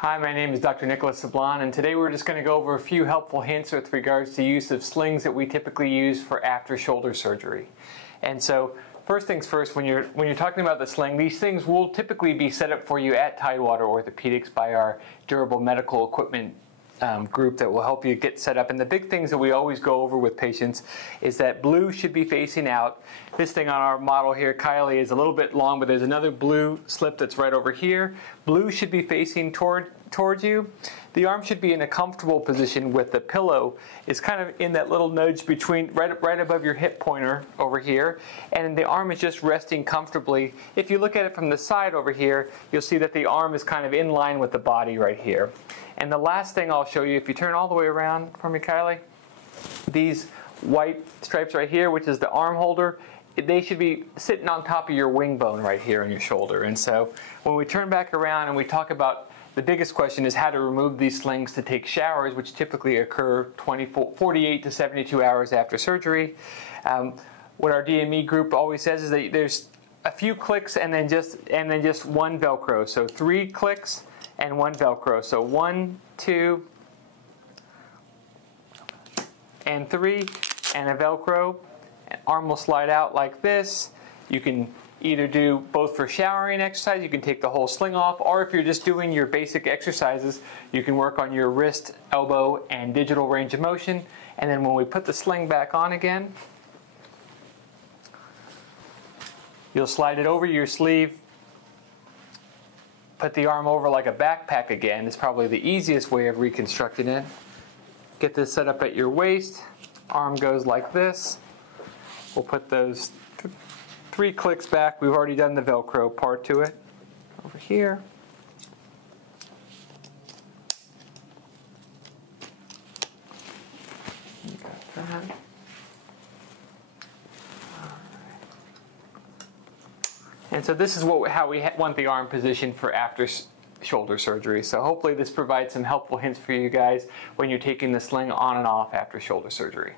Hi, my name is Dr. Nicholas Sablan, and today we're just going to go over a few helpful hints with regards to use of slings that we typically use for after shoulder surgery. And so, first things first, when you're talking about the sling, these things will typically be set up for you at Tidewater Orthopaedics by our durable medical equipment group that will help you get set up. And the big things that we always go over with patients is that blue should be facing out. This thing on our model here, Kylie, is a little bit long, but there's another blue slip that's right over here. Blue should be facing towards you. The arm should be in a comfortable position with the pillow is kind of in that little nudge between right above your hip pointer over here, and the arm is just resting comfortably. If you look at it from the side over here, you'll see that the arm is kind of in line with the body right here. And the last thing I'll show you, if you turn all the way around for me, Kylie, these white stripes right here, which is the arm holder, they should be sitting on top of your wing bone right here on your shoulder. And so when we turn back around and we talk about the biggest question is how to remove these slings to take showers, which typically occur 48 to 72 hours after surgery. What our DME group always says is that there's a few clicks and then just one Velcro. So 3 clicks and 1 Velcro. So 1, 2, and 3, and a Velcro. Arm will slide out like this. You can either do both for showering exercise, you can take the whole sling off, or if you're just doing your basic exercises, you can work on your wrist, elbow, and digital range of motion. And then when we put the sling back on again, you'll slide it over your sleeve, put the arm over like a backpack again. It's probably the easiest way of reconstructing it. Get this set up at your waist, arm goes like this. We'll put those 3 clicks back. We've already done the Velcro part to it. Over here. Got that. And so this is how we want the arm positioned for after shoulder surgery. So hopefully this provides some helpful hints for you guys when you're taking the sling on and off after shoulder surgery.